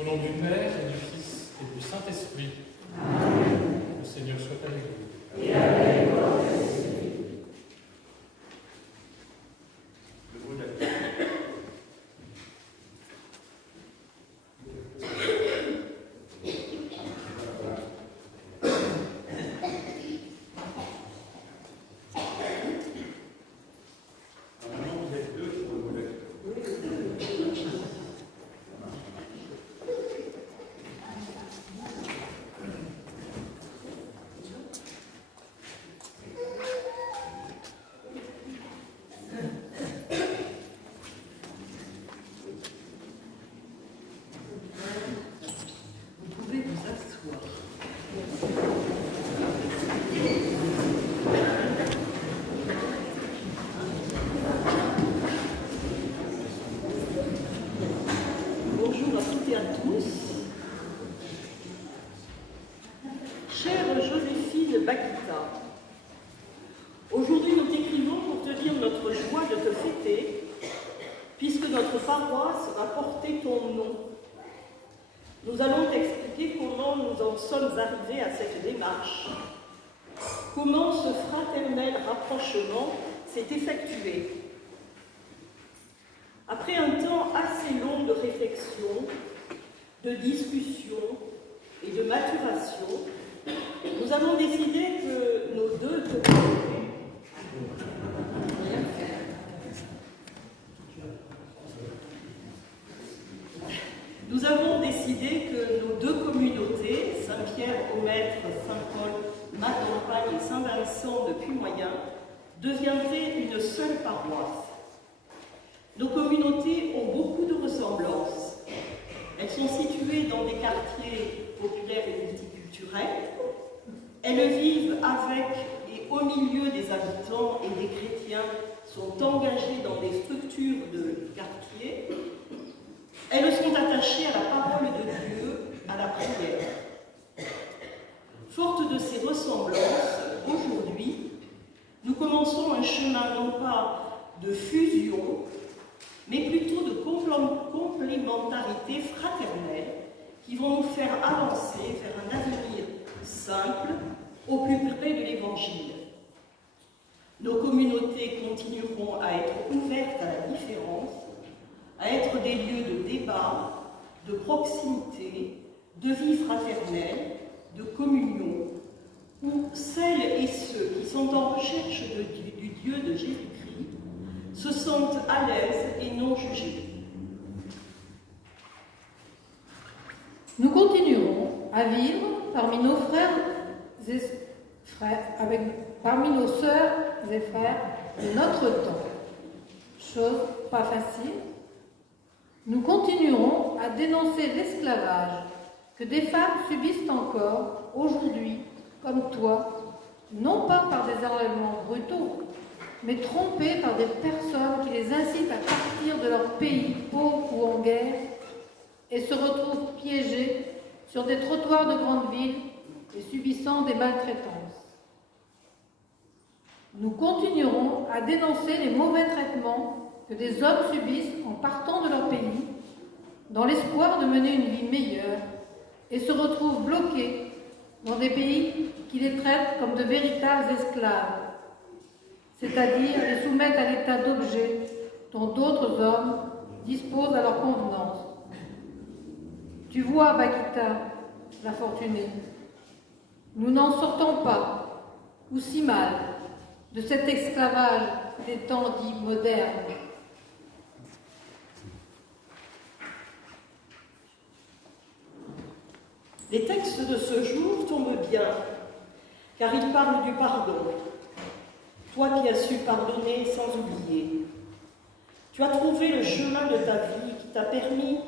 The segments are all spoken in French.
Au nom du Père et du Fils et du Saint-Esprit. Le Seigneur soit avec vous. Et avec votre esprit. Le mot d'accueil. Aujourd'hui, nous t'écrivons pour te dire notre joie de te fêter, puisque notre paroisse va porter ton nom. Nous allons t'expliquer comment nous en sommes arrivés à cette démarche, comment ce fraternel rapprochement s'est effectué. Après un temps assez long de réflexion, de discussion et de maturation, nous avons décidé que nos deux communautés, Saint-Pierre-au-Maître, Saint-Paul, Marcampagne et Saint-Vincent de Puy-Moyen, deviendraient une seule paroisse. Nos communautés ont beaucoup de ressemblances. Elles sont situées dans des quartiers populaires et multiculturels. Elles vivent avec et au milieu des habitants et des chrétiens sont engagés dans des structures de quartier. Elles sont attachées à la parole de Dieu, à la prière. Fortes de ces ressemblances, aujourd'hui, nous commençons un chemin non pas de fusion, mais plutôt de complémentarité fraternelle qui vont nous faire avancer vers un avenir simple, au plus près de l'Évangile. Nos communautés continueront à être ouvertes à la différence, à être des lieux de débat, de proximité, de vie fraternelle, de communion, où celles et ceux qui sont en recherche du Dieu de Jésus-Christ se sentent à l'aise et non jugés. Nous continuerons à vivre parmi nos parmi nos sœurs et frères de notre temps. Chose pas facile. Nous continuerons à dénoncer l'esclavage que des femmes subissent encore aujourd'hui, comme toi, non pas par des enlèvements brutaux, mais trompées par des personnes qui les incitent à partir de leur pays, pauvre ou en guerre, et se retrouvent piégées sur des trottoirs de grandes villes et subissant des maltraitances. Nous continuerons à dénoncer les mauvais traitements que des hommes subissent en partant de leur pays, dans l'espoir de mener une vie meilleure, et se retrouvent bloqués dans des pays qui les traitent comme de véritables esclaves, c'est-à-dire les soumettent à l'état d'objets dont d'autres hommes disposent à leur convenance. Tu vois, Bakita, la fortunée, nous n'en sortons pas, ou si mal, de cet esclavage des temps dits modernes. Les textes de ce jour tombent bien, car ils parlent du pardon. Toi qui as su pardonner sans oublier. Tu as trouvé le chemin de ta vie qui t'a permis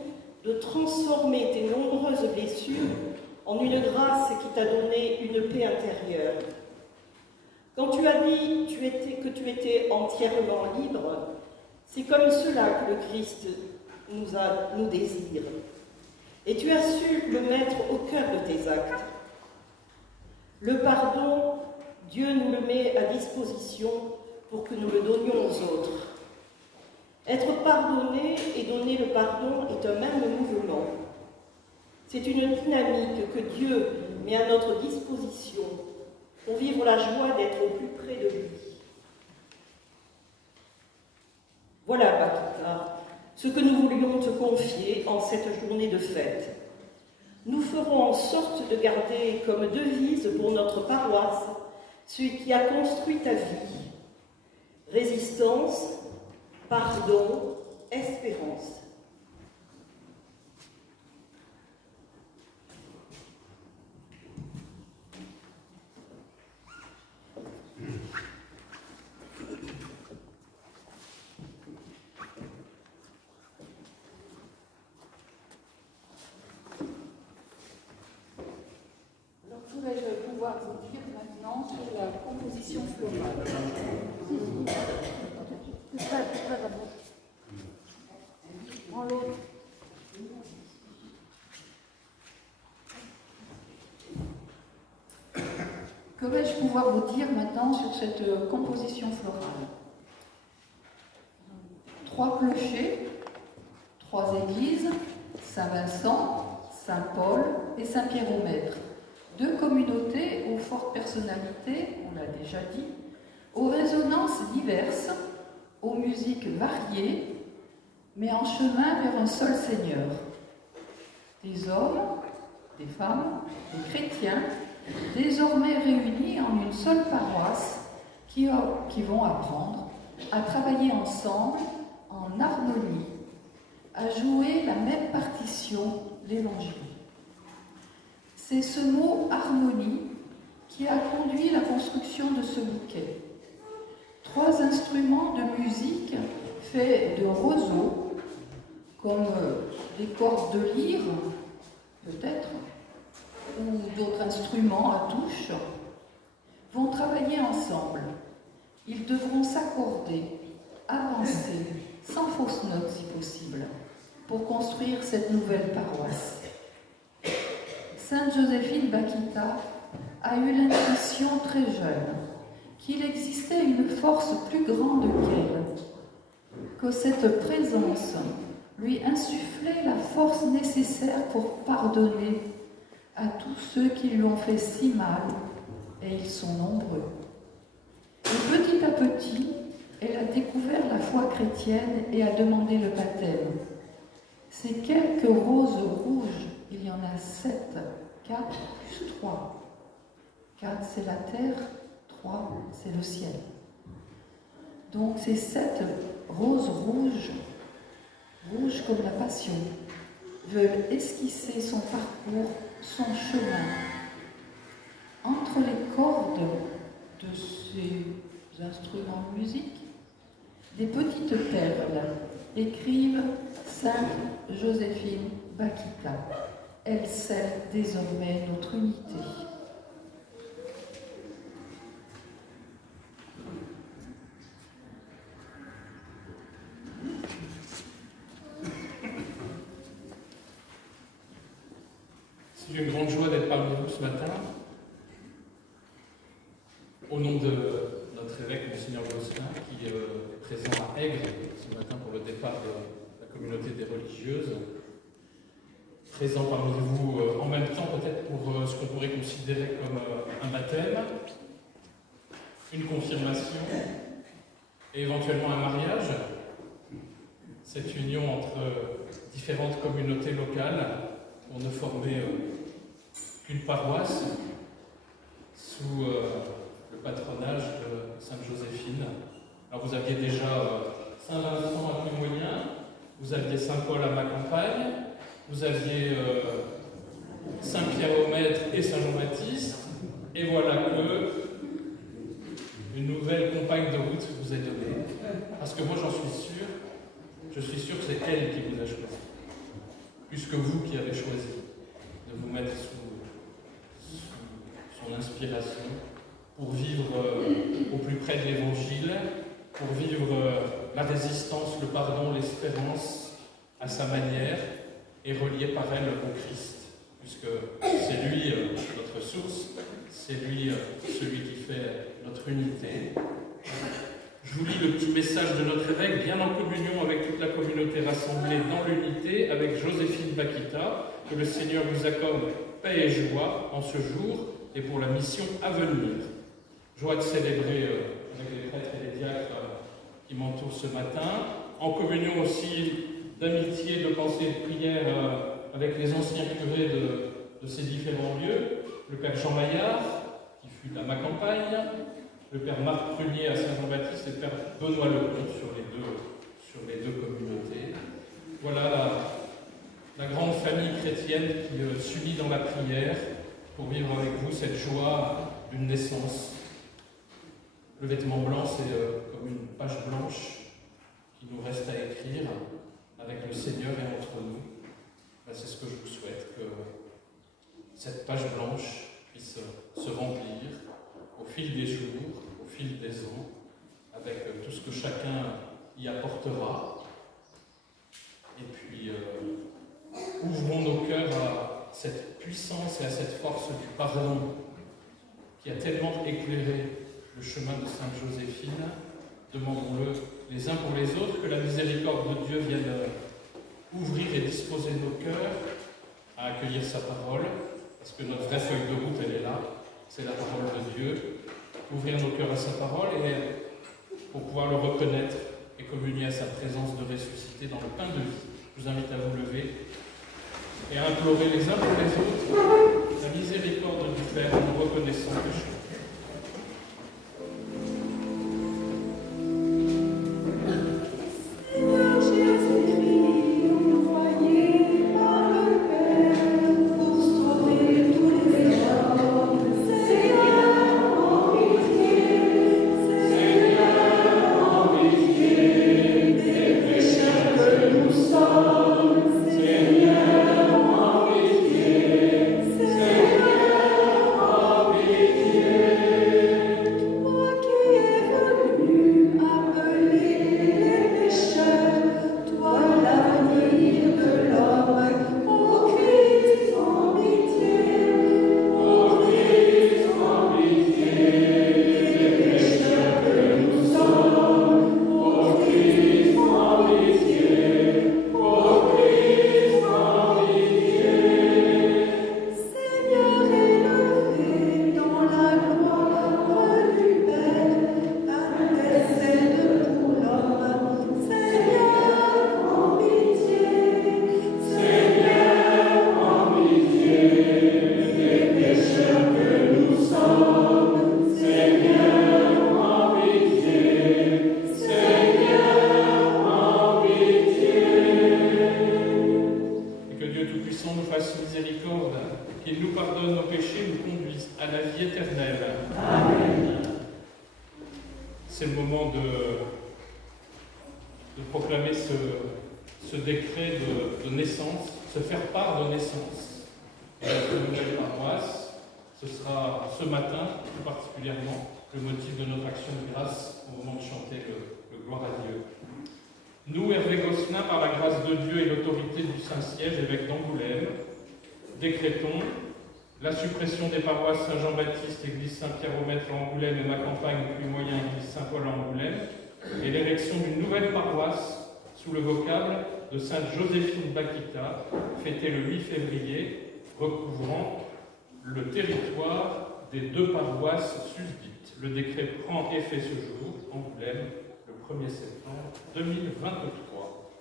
de transformer tes nombreuses blessures en une grâce qui t'a donné une paix intérieure. Quand tu as dit que tu étais entièrement libre, c'est comme cela que le Christ nous désire. Et tu as su le mettre au cœur de tes actes. Le pardon, Dieu nous le met à disposition pour que nous le donnions aux autres. Être pardonné et donner le pardon est un même mouvement. C'est une dynamique que Dieu met à notre disposition pour vivre la joie d'être au plus près de lui. Voilà, Bakita, ce que nous voulions te confier en cette journée de fête. Nous ferons en sorte de garder comme devise pour notre paroisse celui qui a construit ta vie. Résistance, pardon, espérance. Pourrais-je pouvoir vous dire maintenant sur la composition florale? Que vais-je pouvoir vous dire maintenant sur cette composition florale? 3 clochers, 3 églises, Saint-Vincent, Saint-Paul et Saint-Pierre-au-Maître. 2 communautés aux fortes personnalités, on l'a déjà dit, aux résonances diverses, aux musiques variées, mais en chemin vers un seul Seigneur. Des hommes, des femmes, des chrétiens, désormais réunis en une seule paroisse, qui vont apprendre à travailler ensemble en harmonie, à jouer la même partition, l'Évangile. C'est ce mot « harmonie » qui a conduit la construction de ce bouquet. 3 instruments de musique faits de roseaux, comme des cordes de lyre, peut-être, ou d'autres instruments à touche, vont travailler ensemble. Ils devront s'accorder, avancer, sans fausse note si possible, pour construire cette nouvelle paroisse. Sainte Joséphine Bakita a eu l'intuition très jeune qu'il existait une force plus grande qu'elle, que cette présence lui insufflait la force nécessaire pour pardonner à tous ceux qui lui ont fait si mal, et ils sont nombreux. Et petit à petit, elle a découvert la foi chrétienne et a demandé le baptême. Ces quelques roses rouges, il y en a 7, 4 plus 3. 4, c'est la terre, 3, c'est le ciel. Donc ces 7 roses rouges, rouges comme la passion, veulent esquisser son parcours, son chemin. Entre les cordes de ces instruments de musique, des petites perles écrivent Sainte Joséphine Bakita. Elle scelle désormais notre unité. C'est une grande joie d'être parmi vous ce matin. Au nom de notre évêque, Monseigneur Gosselin, qui est présent à Aigre ce matin pour le départ de la communauté des religieuses, présent parmi vous en même temps peut-être pour ce qu'on pourrait considérer comme un baptême, une confirmation et éventuellement un mariage. Cette union entre différentes communautés locales pour ne former qu'une paroisse sous le patronage de Sainte Joséphine. Alors vous aviez déjà Saint-Vincent à Puimoyen, vous aviez Saint-Paul à Macampagne, vous aviez Saint-Pierre-au-Maître et Saint-Jean-Baptiste, et voilà que une nouvelle compagne de route vous est donnée. Parce que moi je suis sûr que c'est elle qui vous a choisi, plus que vous qui avez choisi de vous mettre sous son inspiration pour vivre au plus près de l'Évangile, pour vivre la résistance, le pardon, l'espérance à sa manière, et relié par elle au Christ, puisque c'est lui notre source, c'est lui celui qui fait notre unité. Je vous lis le petit message de notre évêque, bien en communion avec toute la communauté rassemblée dans l'unité, avec Joséphine Bakita, que le Seigneur vous accorde paix et joie en ce jour et pour la mission à venir. Joie de célébrer avec les prêtres et les diacres qui m'entourent ce matin, en communion aussi d'amitié, de pensée et de prière avec les anciens curés de ces différents lieux, le Père Jean Maillard, qui fut à ma campagne, le Père Marc Prunier à Saint-Jean-Baptiste et le Père Benoît Lecomte sur les deux communautés. Voilà la grande famille chrétienne qui s'unit dans la prière pour vivre avec vous cette joie d'une naissance. Le vêtement blanc, c'est comme une page blanche qui nous reste à écrire avec le Seigneur et entre nous. Ben, c'est ce que je vous souhaite, que cette page blanche puisse se remplir au fil des jours, au fil des ans, avec tout ce que chacun y apportera. Et puis, ouvrons nos cœurs à cette puissance et à cette force du pardon qui a tellement éclairé le chemin de Sainte Joséphine. Demandons-le les uns pour les autres, que la miséricorde de Dieu vienne ouvrir et disposer nos cœurs à accueillir sa parole, parce que notre vraie feuille de route, elle est là, c'est la parole de Dieu. Ouvrir nos cœurs à sa parole et pour pouvoir le reconnaître et communier à sa présence de ressuscité dans le pain de vie. Je vous invite à vous lever et à implorer les uns pour les autres la miséricorde du Père en nous reconnaissant pécheurs. C'est le moment de proclamer ce décret de naissance, se faire part de naissance de notre nouvelle paroisse. Ce sera ce matin, tout particulièrement, le motif de notre action de grâce au moment de chanter le Gloire à Dieu. Nous, Hervé Gosselin, par la grâce de Dieu et l'autorité du Saint-Siège, évêque d'Angoulême, décrétons la suppression des paroisses Saint-Jean-Baptiste, Église Saint-Pierre-au-Maître à Angoulême et ma campagne plus moyen, Église Saint-Paul à Angoulême, et l'érection d'une nouvelle paroisse sous le vocable de Sainte Joséphine Bakita, fêtée le 8 février, recouvrant le territoire des deux paroisses susdites. Le décret prend effet ce jour, Angoulême, le 1er septembre 2023.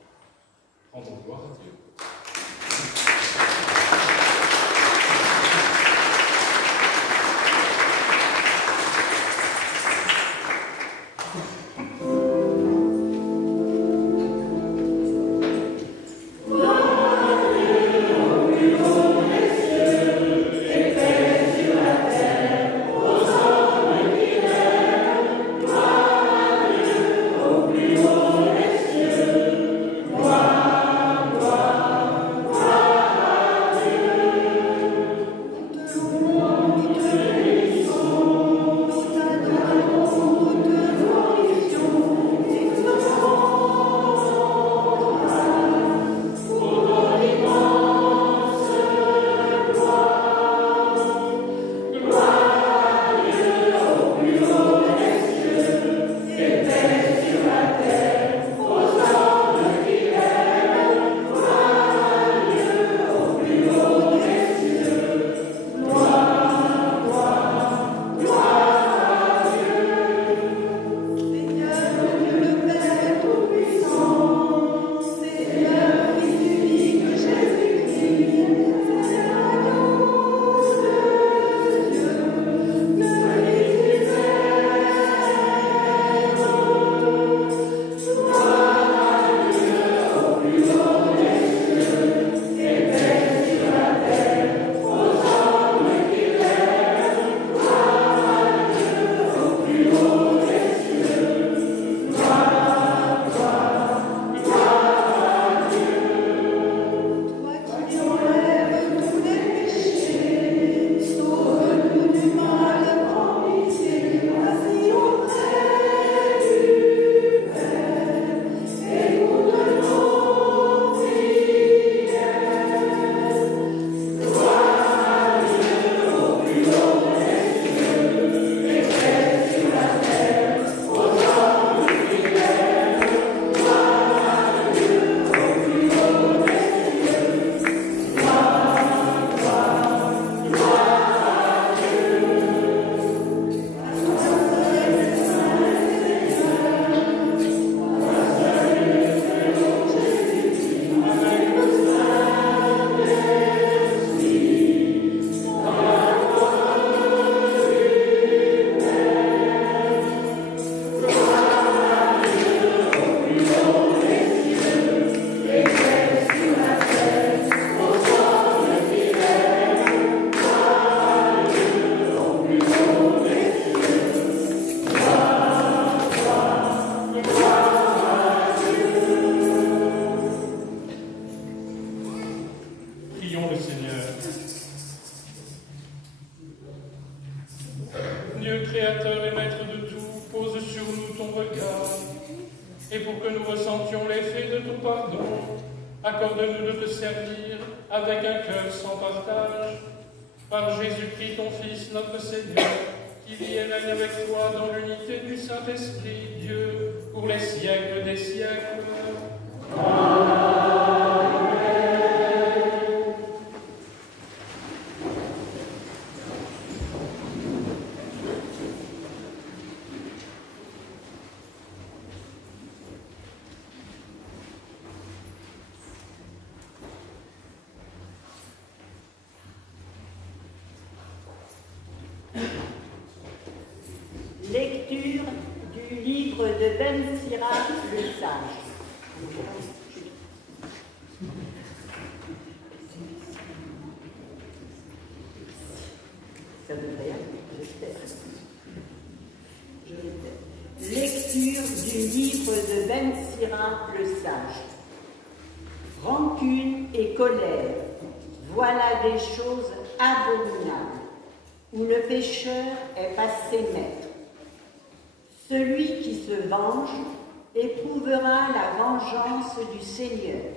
Rendons gloire à Dieu. Gloire pour que nous ressentions l'effet de ton pardon. Accorde-nous de te servir avec un cœur sans partage. Par Jésus-Christ, ton Fils, notre Seigneur, qui vit et règne avec toi dans l'unité du Saint-Esprit, Dieu, pour les siècles des siècles. Amen. Lecture du livre de Ben Sira le Sage. Ça devrait aller, j'espère. Je répète. Lecture du livre de Ben Sira le Sage. Rancune et colère, voilà des choses abominables, où le pécheur est passé maître. Celui qui se venge éprouvera la vengeance du Seigneur.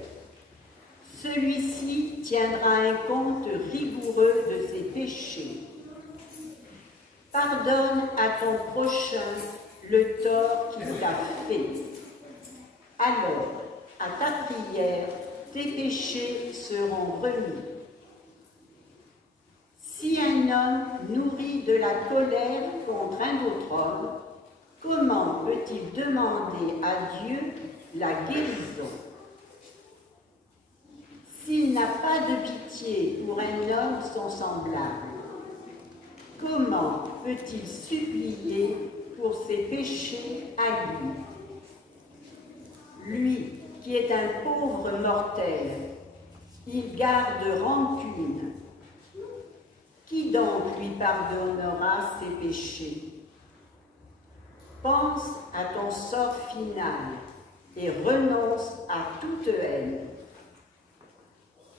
Celui-ci tiendra un compte rigoureux de ses péchés. Pardonne à ton prochain le tort qu'il t'a fait. Alors, à ta prière, tes péchés seront remis. Si un homme nourrit de la colère contre un autre homme, comment peut-il demander à Dieu la guérison? S'il n'a pas de pitié pour un homme son semblable, comment peut-il supplier pour ses péchés à lui? Lui qui est un pauvre mortel, il garde rancune. Qui donc lui pardonnera ses péchés? Pense à ton sort final et renonce à toute haine.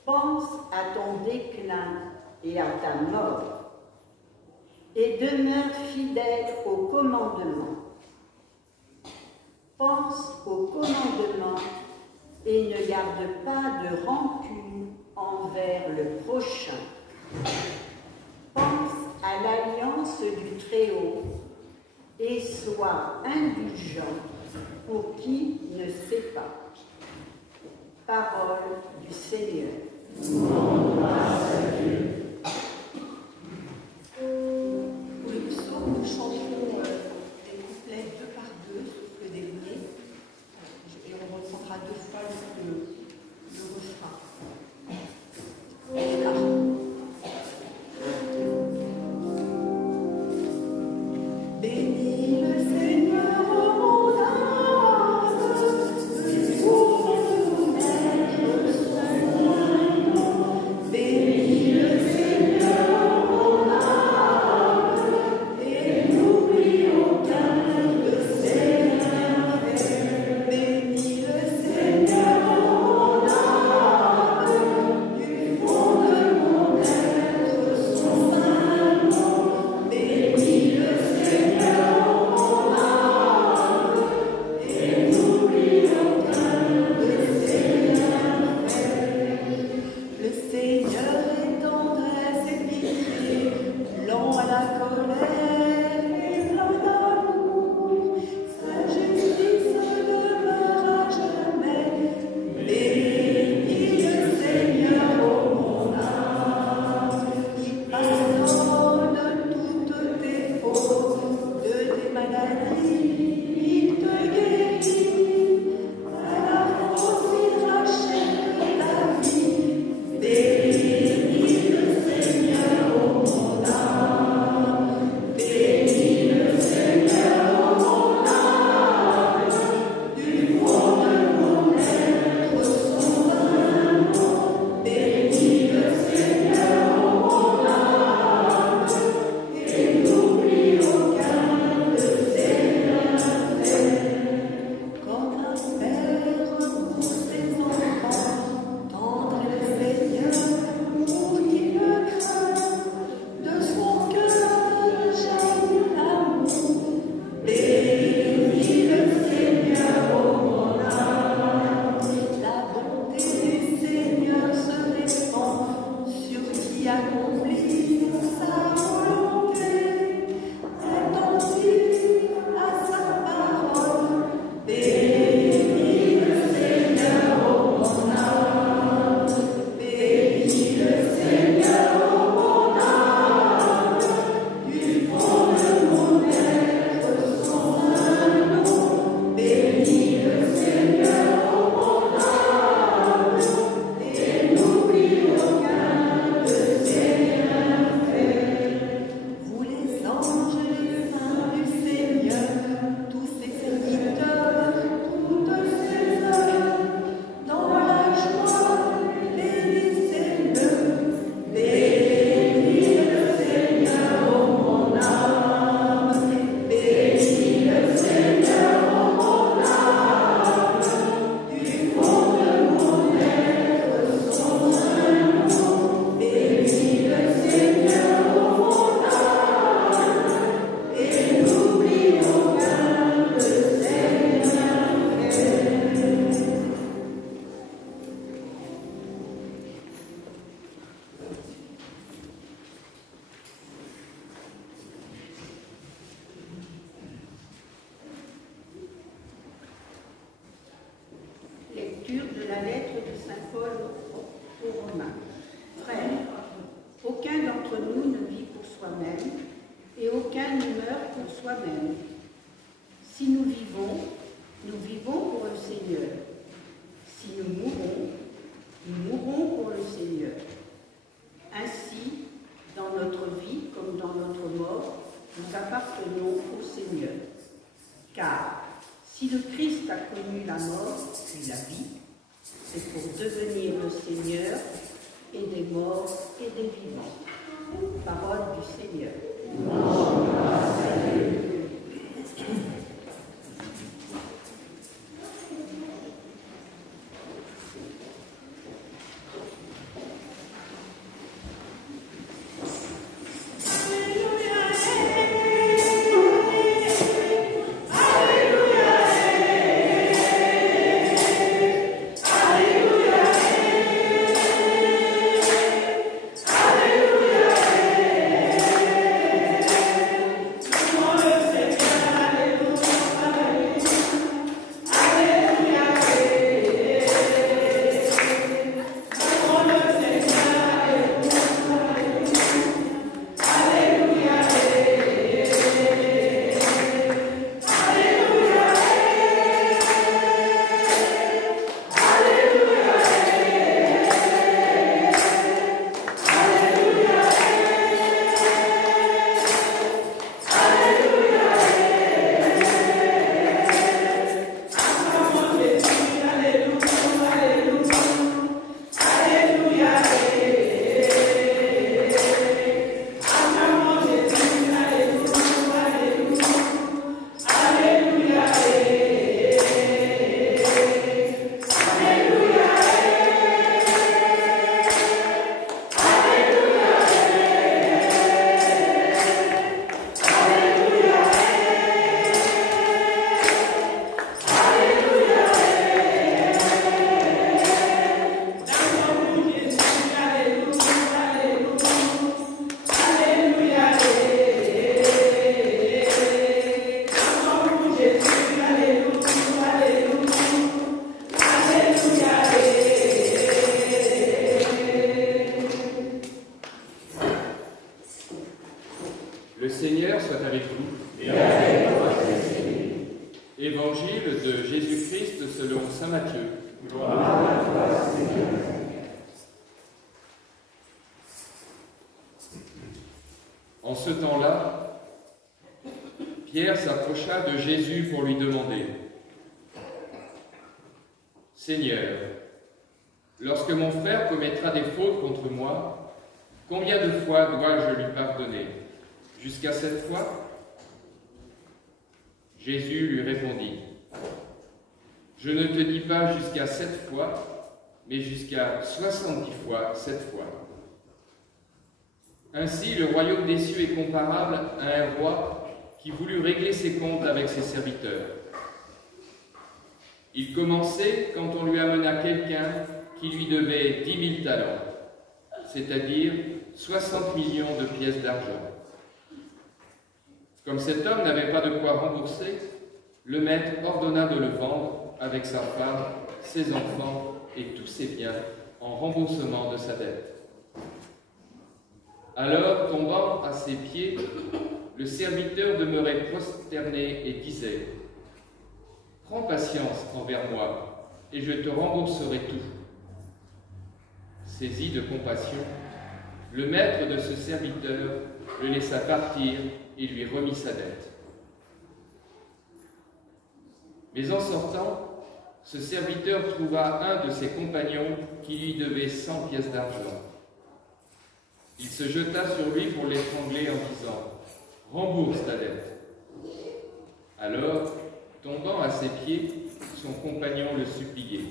Pense à ton déclin et à ta mort, et demeure fidèle au commandement. Pense au commandement et ne garde pas de rancune envers le prochain. Pense à l'alliance du Très-Haut et sois indulgent pour qui ne sait pas. Parole du Seigneur. Pour le psaume, nous chanterons des couplets deux par deux, sauf le dernier, et on reprendra deux fois le refrain. Voilà. Bénis le Seigneur, ô mon âme, pour nous mettre son nom. Bénis le lecture de la lettre de saint Paul aux Romains. Frères, aucun d'entre nous ne vit pour soi-même et aucun ne meurt pour soi-même. Si nous vivons pour le Seigneur. Si nous mourrons pour le Seigneur. Ainsi, dans notre vie comme dans notre mort, nous appartenons au Seigneur. Car si le Christ a connu la mort puis la vie, c'est pour devenir le Seigneur et des morts et des vivants. Parole du Seigneur. Le Seigneur soit avec vous. Et avec votre esprit. Évangile de Jésus-Christ selon saint Matthieu. Gloire à toi, Seigneur. En ce temps-là, Pierre s'approcha de Jésus pour lui demander : « Seigneur, lorsque mon frère commettra des fautes contre moi, combien de fois dois-je lui pardonner ? Jusqu'à 7 fois ? » Jésus lui répondit : « Je ne te dis pas jusqu'à 7 fois, mais jusqu'à 70 fois 7 fois. » Ainsi, le royaume des cieux est comparable à un roi qui voulut régler ses comptes avec ses serviteurs. Il commençait quand on lui amena quelqu'un qui lui devait 10 000 talents, c'est-à-dire 60 millions de pièces d'argent. Comme cet homme n'avait pas de quoi rembourser, le maître ordonna de le vendre avec sa femme, ses enfants et tous ses biens en remboursement de sa dette. Alors, tombant à ses pieds, le serviteur demeurait prosterné et disait : « Prends patience envers moi, et je te rembourserai tout. » Saisi de compassion, le maître de ce serviteur le laissa partir et lui remit sa dette. Mais en sortant, ce serviteur trouva un de ses compagnons qui lui devait 100 pièces d'argent. Il se jeta sur lui pour l'étrangler en disant : « Rembourse ta dette. » Alors, tombant à ses pieds, son compagnon le suppliait :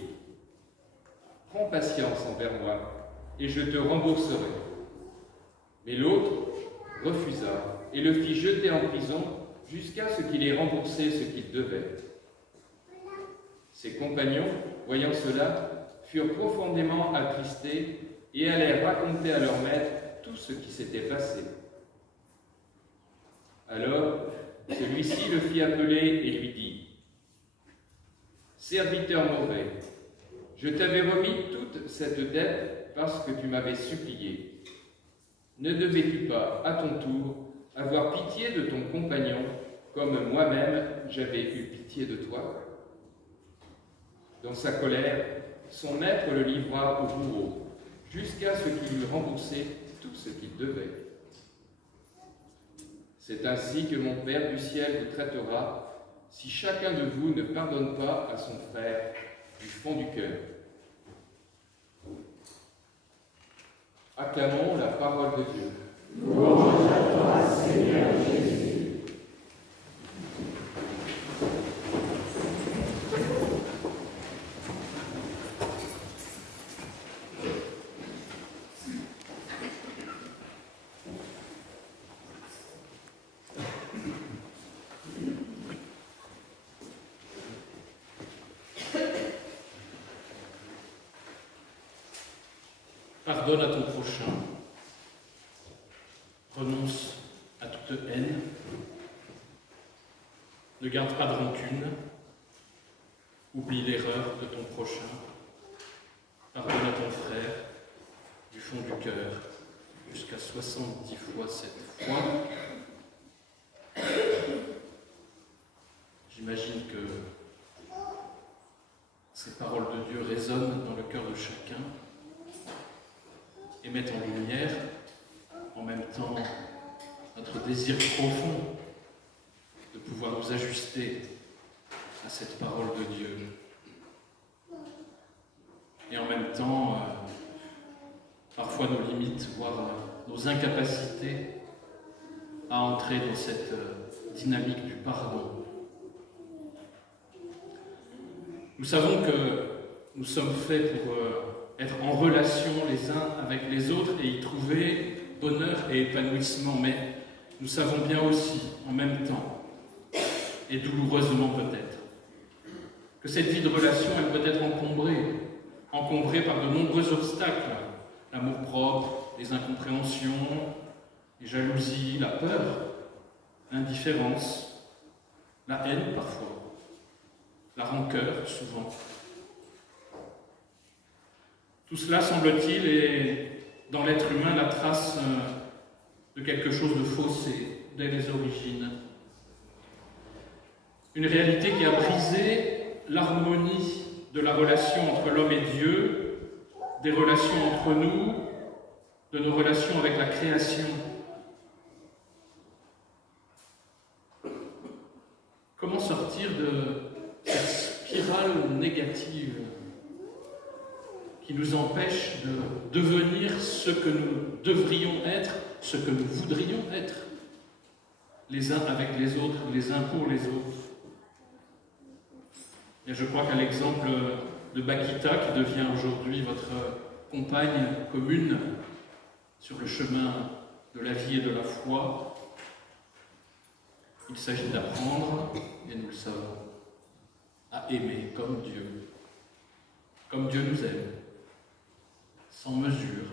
« Prends patience envers moi, et je te rembourserai. » Mais l'autre refusa et le fit jeter en prison jusqu'à ce qu'il ait remboursé ce qu'il devait. Ses compagnons, voyant cela, furent profondément attristés et allèrent raconter à leur maître tout ce qui s'était passé. Alors, celui-ci le fit appeler et lui dit : « Serviteur mauvais, Je t'avais remis toute cette dette parce que tu m'avais supplié. Ne devais-tu pas, à ton tour, avoir pitié de ton compagnon, comme moi-même j'avais eu pitié de toi? Dans sa colère, son maître le livra au bourreau, jusqu'à ce qu'il eût remboursé tout ce qu'il devait. C'est ainsi que mon Père du ciel vous traitera, si chacun de vous ne pardonne pas à son frère du fond du cœur. Acclamons la parole de Dieu. Louange à toi, Seigneur Jésus. Pardonne à ton prochain, renonce à toute haine, ne garde pas de rancune, oublie l'erreur de ton prochain, pardonne à ton frère du fond du cœur, jusqu'à 70 fois 7 fois. J'imagine que ces paroles de Dieu résonnent dans le cœur de chacun et mettent en lumière, en même temps, notre désir profond de pouvoir nous ajuster à cette parole de Dieu. Et en même temps, parfois nos limites, voire nos incapacités à entrer dans cette dynamique du pardon. Nous savons que nous sommes faits pour être en relation les uns avec les autres et y trouver bonheur et épanouissement, mais nous savons bien aussi, en même temps, et douloureusement peut-être, que cette vie de relation, elle peut être encombrée par de nombreux obstacles, l'amour-propre, les incompréhensions, les jalousies, la peur, l'indifférence, la haine parfois, la rancœur souvent. Tout cela, semble-t-il, est dans l'être humain la trace de quelque chose de faussé dès les origines. Une réalité qui a brisé l'harmonie de la relation entre l'homme et Dieu, des relations entre nous, de nos relations avec la création. Comment sortir de cette spirale négative qui nous empêche de devenir ce que nous devrions être, ce que nous voudrions être, les uns avec les autres, les uns pour les autres. Et je crois qu'à l'exemple de Bakita, qui devient aujourd'hui votre compagne commune sur le chemin de la vie et de la foi, il s'agit d'apprendre, et nous le savons, à aimer comme Dieu nous aime, sans mesure,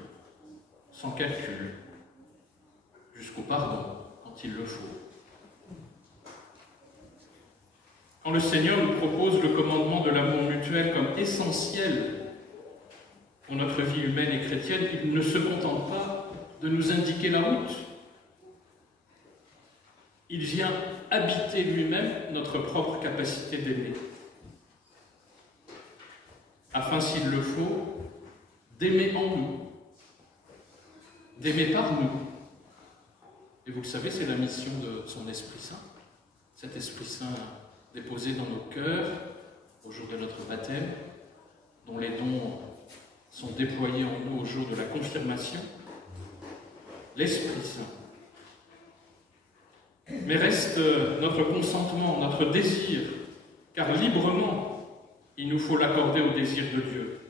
sans calcul, jusqu'au pardon quand il le faut. Quand le Seigneur nous propose le commandement de l'amour mutuel comme essentiel pour notre vie humaine et chrétienne, il ne se contente pas de nous indiquer la route. Il vient habiter lui-même notre propre capacité d'aimer, afin, s'il le faut, d'aimer en nous, d'aimer par nous. Et vous le savez, c'est la mission de son Esprit Saint, cet Esprit Saint déposé dans nos cœurs au jour de notre baptême, dont les dons sont déployés en nous au jour de la confirmation, l'Esprit Saint. Mais reste notre consentement, notre désir, car librement, il nous faut l'accorder au désir de Dieu.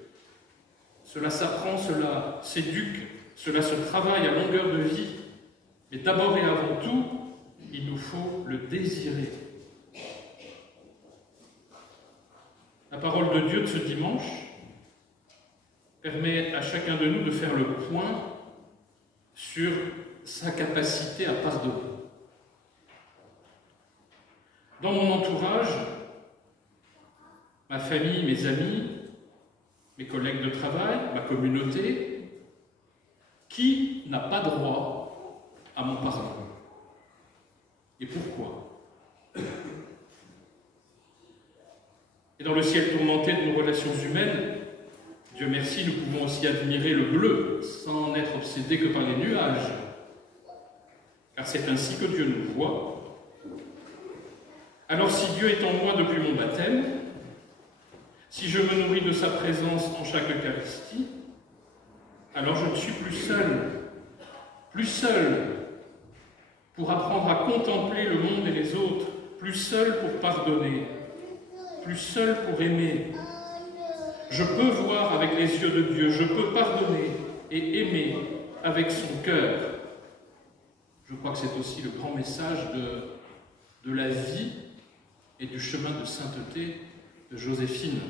Cela s'apprend, cela s'éduque, cela se travaille à longueur de vie, mais d'abord et avant tout, il nous faut le désirer. La parole de Dieu de ce dimanche permet à chacun de nous de faire le point sur sa capacité à pardonner. Dans mon entourage, ma famille, mes amis, mes collègues de travail, ma communauté, qui n'a pas droit à mon pardon? Et pourquoi? Et dans le ciel tourmenté de nos relations humaines, Dieu merci, nous pouvons aussi admirer le bleu, sans n'être obsédés que par les nuages, car c'est ainsi que Dieu nous voit. Alors si Dieu est en moi depuis mon baptême, si je me nourris de sa présence en chaque Eucharistie, alors je ne suis plus seul pour apprendre à contempler le monde et les autres, plus seul pour pardonner, plus seul pour aimer. Je peux voir avec les yeux de Dieu, je peux pardonner et aimer avec son cœur. Je crois que c'est aussi le grand message de la vie et du chemin de sainteté de Joséphine.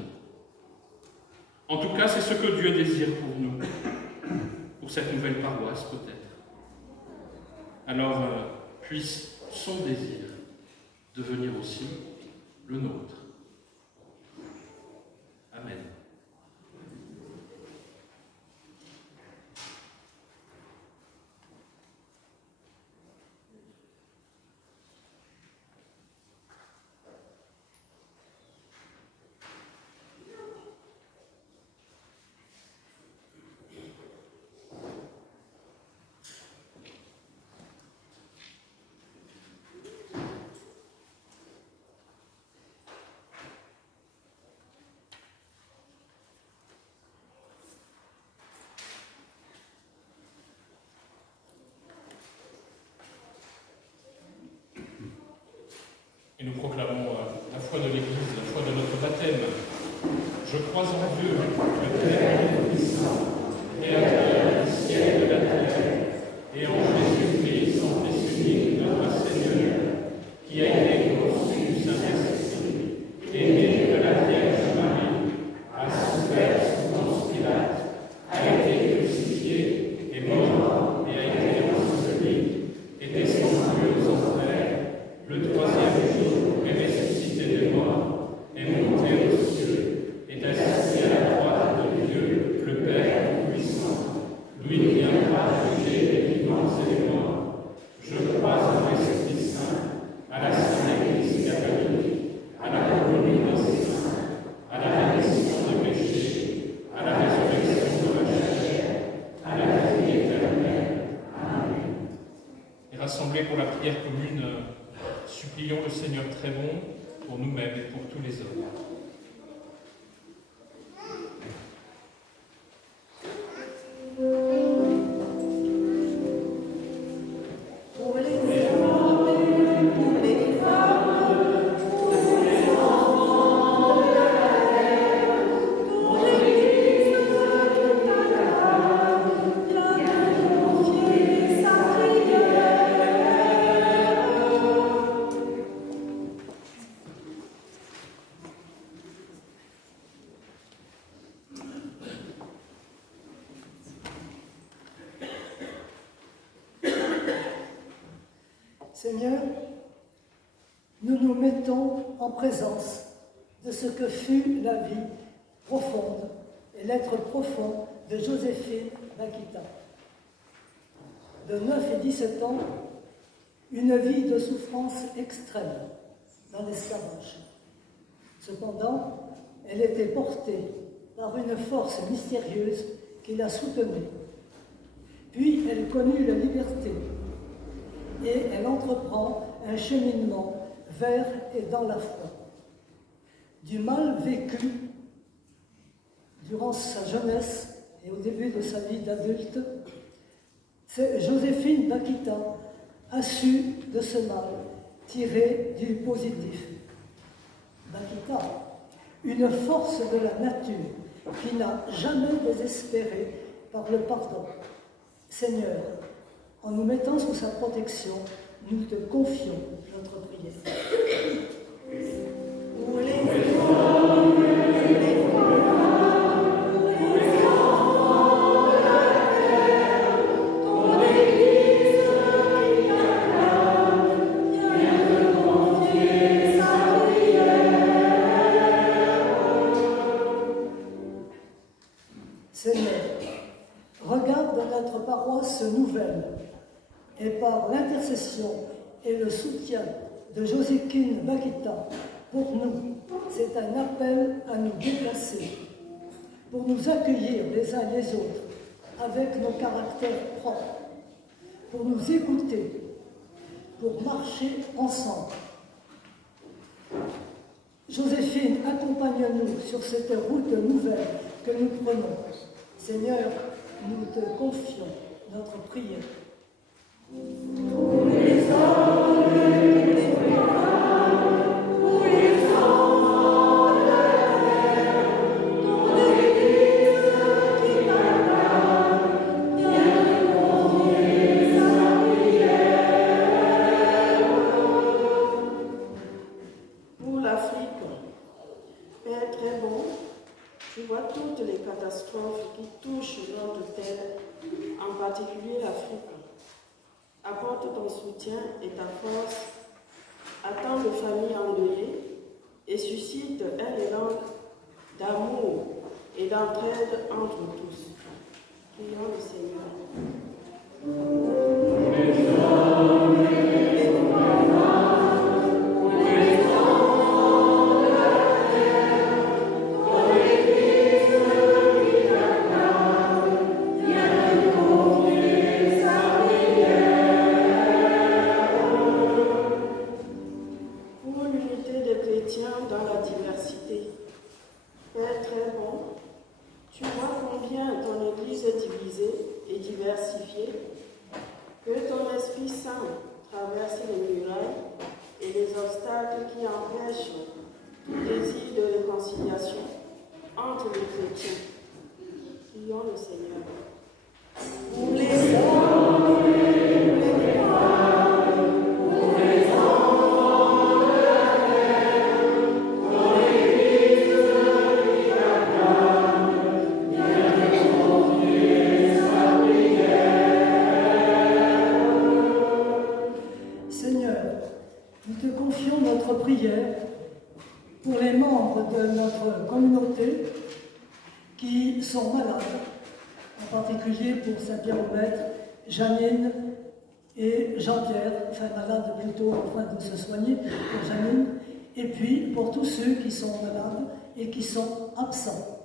En tout cas, c'est ce que Dieu désire pour nous, pour cette nouvelle paroisse peut-être. Alors, puisse son désir devenir aussi le nôtre. Amen. Et nous proclamons la foi de l'Église, la foi de notre baptême. Je crois en Dieu, le Père puissant, Créateur du ciel et de la terre, et en Jésus-Christ, son Fils unique, notre Seigneur, qui a été conçu du Saint-Esprit, né de la Vierge Marie, a souffert sous Ponce Pilate, a été crucifié, est mort et a été enseveli, est descendu aux enfers, le troisième jour est ressuscité des morts, est monté aux cieux, est assis à la droite de Dieu, le Père puissant. Lui viendra juger les vivants et les morts. Je crois en l'Esprit Saint, à la Sainte Église catholique, à la communion des saints, à la rémission des péchés, à la résurrection de la chair, à la vie éternelle. Amen. Et rassemblés pour la prière commune, supplions le Seigneur très bon pour nous-mêmes et pour tous les hommes. Seigneur, nous nous mettons en présence de ce que fut la vie profonde et l'être profond de Joséphine Bakhita. De 9 et 17 ans, une vie de souffrance extrême dans l'esclavage. Cependant, elle était portée par une force mystérieuse qui la soutenait. Puis elle connut la liberté et elle entreprend un cheminement vers et dans la foi. Du mal vécu durant sa jeunesse et au début de sa vie d'adulte, Joséphine Bakhita a su de ce mal tirer du positif. Bakhita, une force de la nature qui n'a jamais désespéré par le pardon. Seigneur, en nous mettant sous sa protection, nous te confions notre prière. Seigneur, regarde notre paroisse nouvelle et par l'intercession et le soutien de Joséphine Bakita, pour nous, c'est un appel à nous déplacer, pour nous accueillir les uns les autres avec nos caractères propres, pour nous écouter, pour marcher ensemble. Joséphine, accompagne-nous sur cette route nouvelle que nous prenons. Seigneur, nous te confions notre prière. Pour les hommes, les femmes, pour les enfants de la terre, ton Église qui t'acclame, viens nous confier sa prière. Pour l'Afrique, Père très bon, tu vois toutes les catastrophes qui touchent notre terre, en particulier l'Afrique. Apporte ton soutien et ta force à tant de familles endeuillées et suscite un élan d'amour et d'entraide entre tous. Prions le Seigneur. Dans la diversité. Père très bon, tu vois combien ton Église est divisée et diversifiée, que ton Esprit Saint traverse les murailles et les obstacles qui empêchent tout désir de réconciliation entre les chrétiens. Prions le Seigneur. Pour les hommes, les femmes, pour les enfants de la terre, ton Église qui t'acclame, viens nous confier sa prière. Seigneur, nous te confions notre prière pour les membres de notre communauté qui sont malades, en particulier pour Saint-Pierre-au-Maître, Janine et Jean-Pierre, enfin malade plutôt en train de se soigner pour Janine, et puis pour tous ceux qui sont malades et qui sont absents.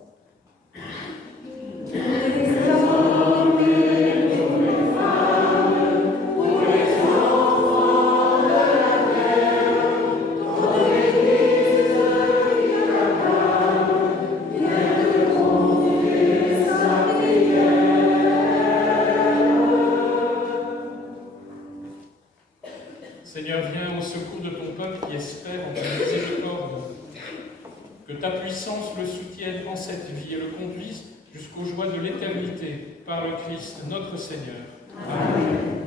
Seigneur, viens au secours de ton peuple qui espère en ta miséricorde. Que ta puissance le soutienne en cette vie et le conduise jusqu'aux joies de l'éternité par le Christ, notre Seigneur. Amen.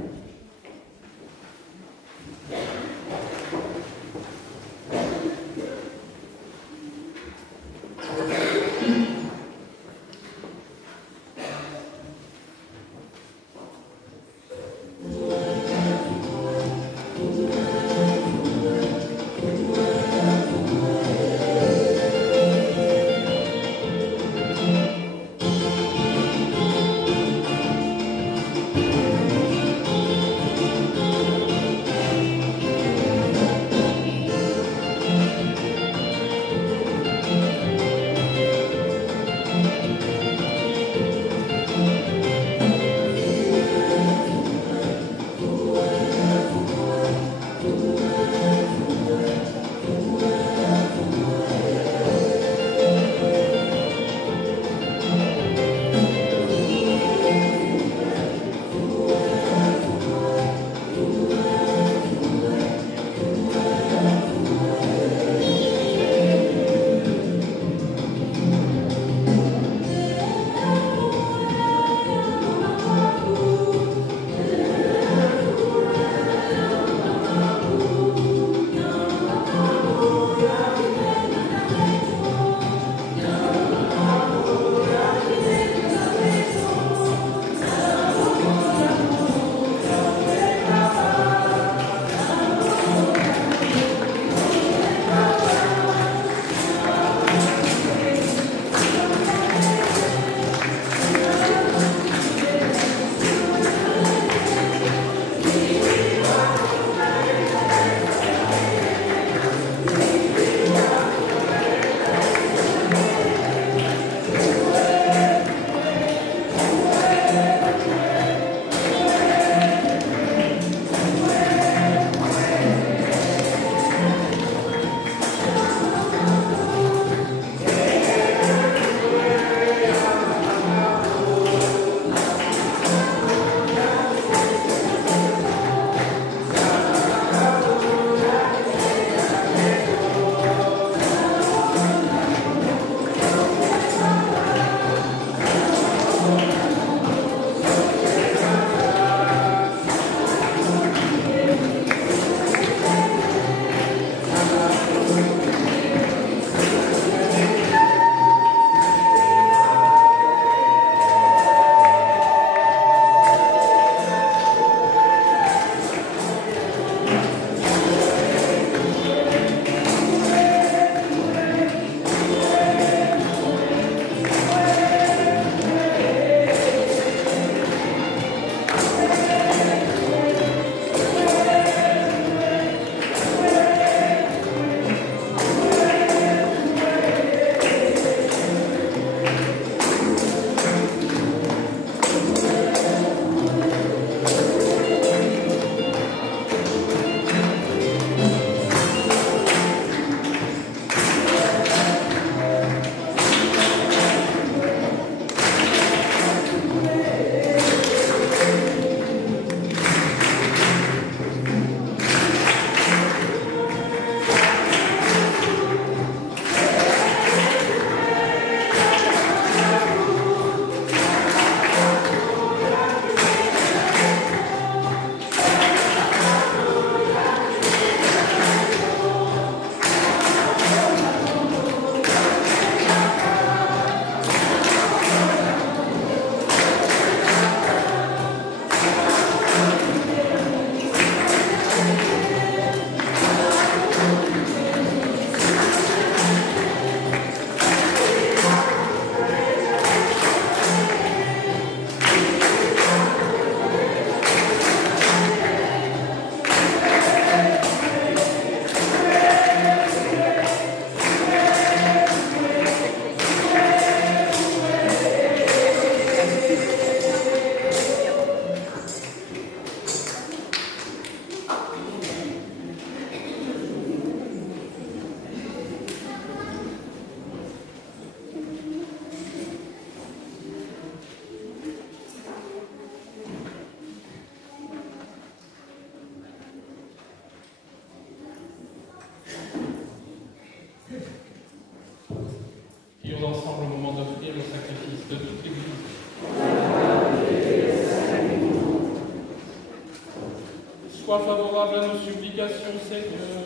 Sois favorable à nos supplications, Seigneur,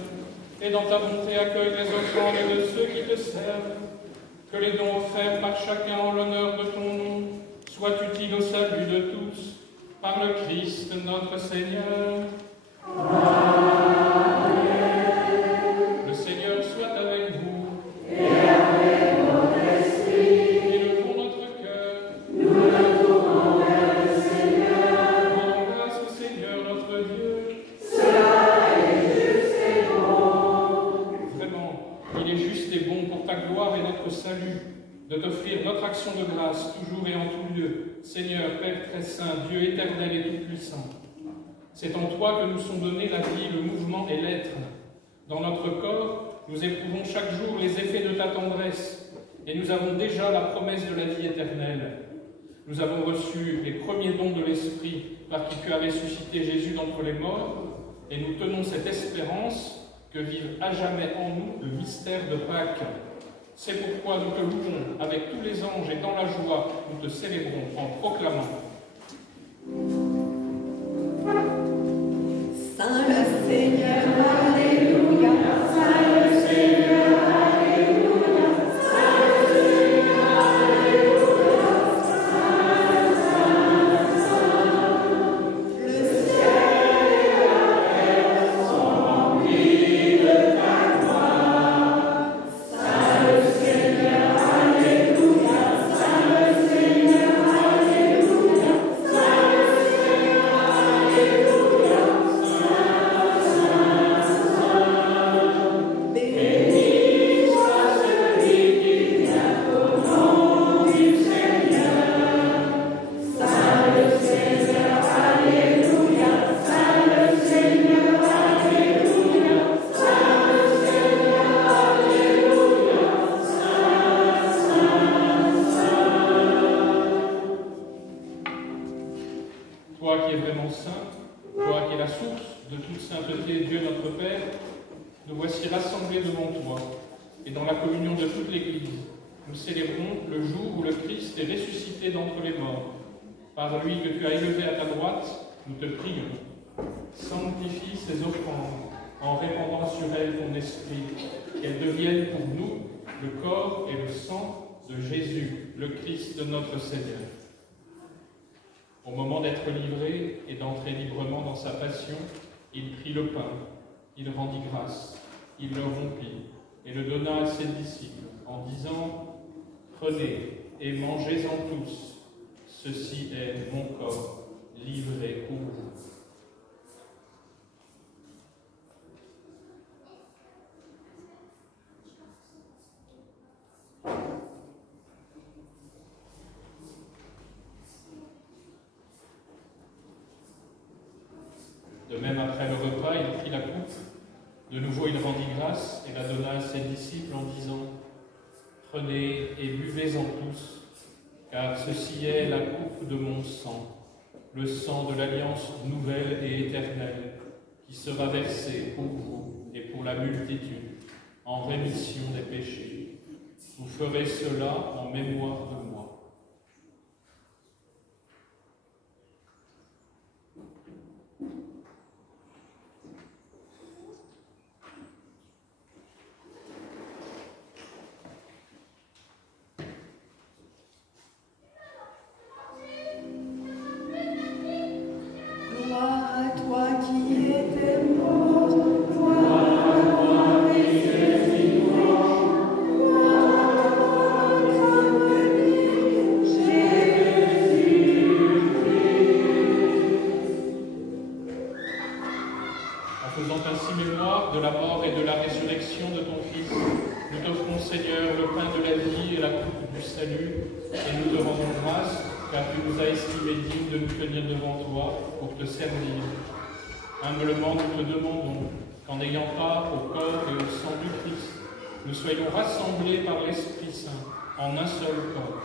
et dans ta bonté accueille les offrandes de ceux qui te servent. Que les dons offerts par chacun en l'honneur de ton nom soient utiles au salut de tous, par le Christ notre Seigneur. Amen. Le Seigneur soit avec vous. Et avec votre esprit. Élevons notre cœur. Nous le tournons vers le Seigneur. Rendons grâce au Seigneur notre Dieu. Cela est juste et bon. Vraiment, il est juste et bon pour ta gloire et notre salut de t'offrir notre action de grâce toujours et en tout lieu. Seigneur, Père très saint, Dieu éternel et tout-puissant. C'est en toi que nous sont donnés la vie, le mouvement et l'être. Dans notre corps, nous éprouvons chaque jour les effets de ta tendresse et nous avons déjà la promesse de la vie éternelle. Nous avons reçu les premiers dons de l'Esprit par qui tu as ressuscité Jésus d'entre les morts et nous tenons cette espérance que vive à jamais en nous le mystère de Pâques. C'est pourquoi nous te louons avec tous les anges et dans la joie, nous te célébrons en proclamant. Saint le Seigneur, Alléluia, Saint le Seigneur, Alléluia, Saint le Seigneur, Alléluia, Saint, le ciel et la terre sont remplis de ta gloire. Saint le Seigneur, Alléluia, Saint le Seigneur, Alléluia, Saint le Seigneur, Alléluia. Béni soit celui qui vient au nom du Seigneur. Saint le Seigneur, Alléluia. Saint le Seigneur, Alléluia. Saint le Seigneur, Alléluia. Saint, Toi qui es vraiment saint, toi qui es la source de toute sainteté, Dieu notre Père, nous voici rassemblés devant toi, et dans la communion de toute l'Église, nous célébrons le jour où le Christ est ressuscité d'entre les morts. Par lui que tu as élevé à ta droite, nous te prions. Sanctifie ces offrandes en répandant sur elles ton esprit, qu'elles deviennent pour nous le corps et le sang de Jésus, le Christ de notre Seigneur. Au moment d'être livré et d'entrer librement dans sa passion, il prit le pain, il rendit grâce, il le rompit et le donna à ses disciples en disant « Prenez et mangez-en tous, ceci est mon corps livré pour vous. » De même, après le repas, il prit la coupe. De nouveau, il rendit grâce et la donna à ses disciples en disant « Prenez et buvez-en tous, car ceci est la coupe de mon sang, le sang de l'alliance nouvelle et éternelle, qui sera versé pour vous et pour la multitude, en rémission des péchés. Vous ferez cela en mémoire de moi. » Humblement, nous te demandons qu'en ayant part au corps et au sang du Christ, nous soyons rassemblés par l'Esprit Saint en un seul corps.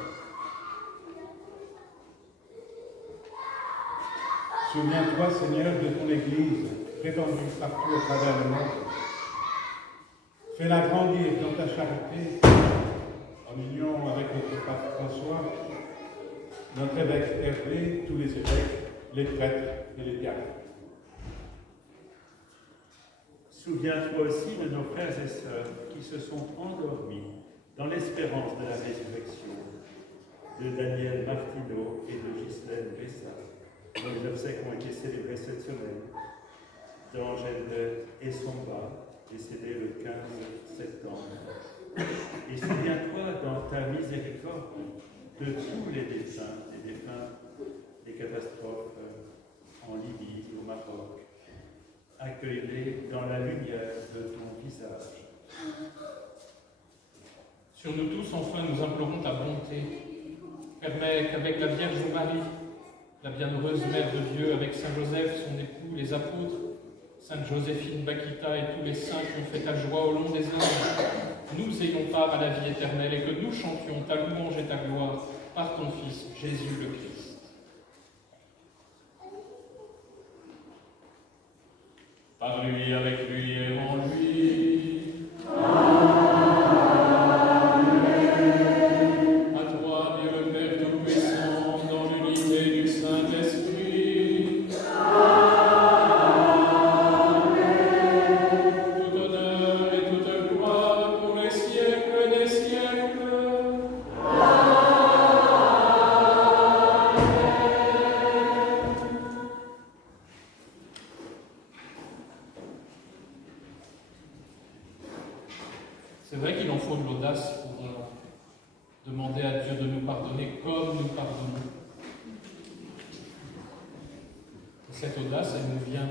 Souviens-toi, Seigneur, de ton Église, répandue partout à travers le monde. Fais-la grandir dans ta charité, en union avec notre pape François, notre évêque Hervé, tous les évêques, les prêtres et les diacres. Souviens-toi aussi de nos frères et sœurs qui se sont endormis dans l'espérance de la résurrection, de Daniel Martineau et de Ghislaine Bessa, dont les obsèques ont été célébrées cette semaine, d'Angèle Essomba, décédée le 15 septembre. Et souviens-toi dans ta miséricorde de tous les défunts des catastrophes en Libye, au Maroc. Accueille-les dans la lumière de ton visage. Sur nous tous, enfin, nous implorons ta bonté. Permets qu'avec la Vierge Marie, la bienheureuse Mère de Dieu, avec Saint Joseph, son époux, les apôtres, Sainte Joséphine Bakita et tous les saints qui ont fait ta joie au long des âges, nous ayons part à la vie éternelle et que nous chantions ta louange et ta gloire par ton Fils, Jésus le Christ. Par lui, avec lui et en lui. Amen. À toi, Dieu le Père Tout-Puissant, dans l'unité du Saint-Esprit. Amen. Tout honneur et toute gloire pour les siècles des siècles. C'est vrai qu'il en faut de l'audace pour demander à Dieu de nous pardonner comme nous pardonnons. Et cette audace, elle nous vient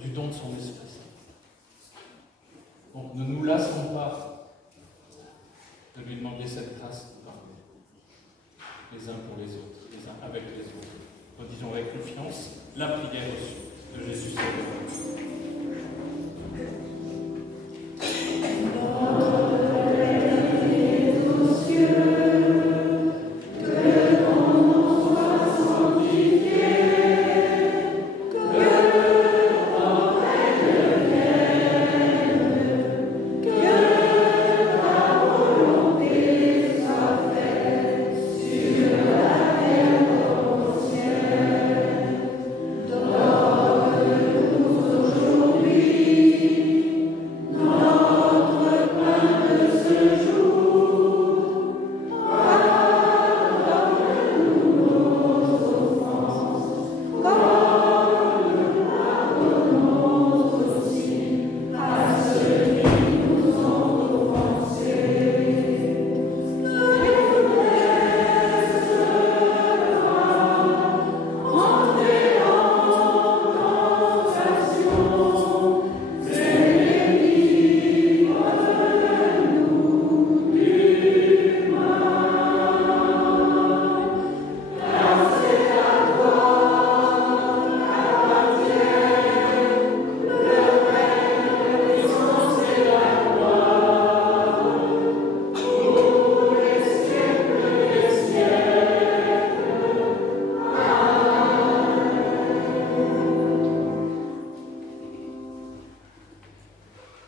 du don de son Esprit Saint. Donc ne nous lassons pas de lui demander cette grâce de pardonner, les uns pour les autres, les uns avec les autres. Redisons avec confiance la prière reçue de Jésus Sauveur.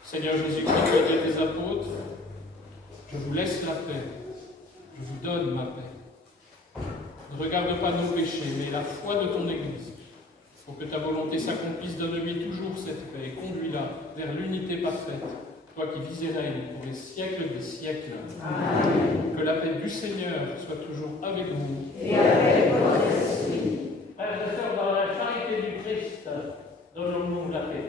Seigneur Jésus-Christ, tu as dit à tes apôtres, je vous laisse la paix, je vous donne ma paix. Ne regarde pas nos péchés, mais la foi de ton Église. Pour que ta volonté s'accomplisse, donne-lui toujours cette paix et conduis-la vers l'unité parfaite, toi qui vis et règnes pour les siècles des siècles. Amen. Que la paix du Seigneur soit toujours avec vous. Et avec votre esprit. Frères et sœurs, dans la charité du Christ, donnons-nous la paix.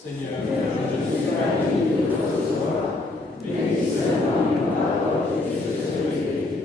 Seigneur, je suis pas digne de recevoir, mais dis seulement une parole et je serai guéri.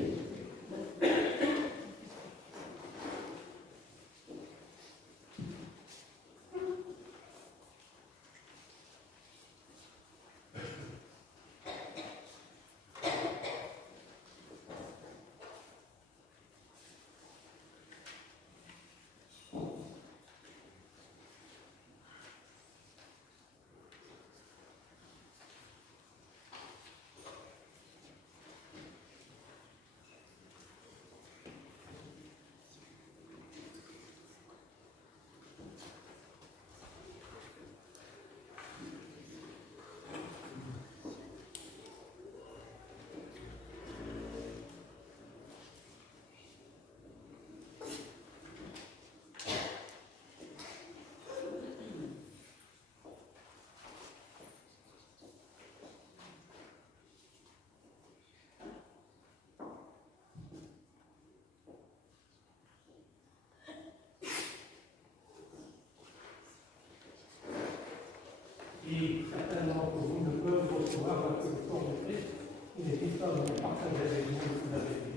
Si certains d'entre vous ne peuvent recevoir la corps de Christ, il n'hésite pas à vous partager avec nous ce que vous avez dit.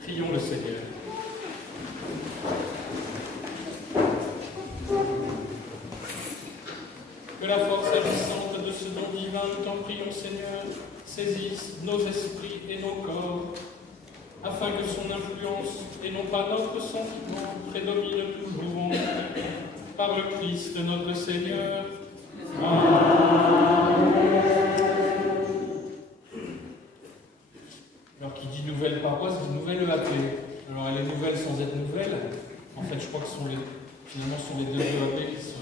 Prions le Seigneur. Que la force agissante de ce don divin, nous t'en prions Seigneur, saisisse nos esprits et nos corps, afin que son influence, et non pas notre sentiment, prédomine toujours en nous, par le Christ notre Seigneur. Amen. Alors qui dit nouvelle paroisse, dit nouvelle EAP. Alors elle est nouvelle sans être nouvelle. En fait, je crois que finalement ce sont les deux EAP qui se,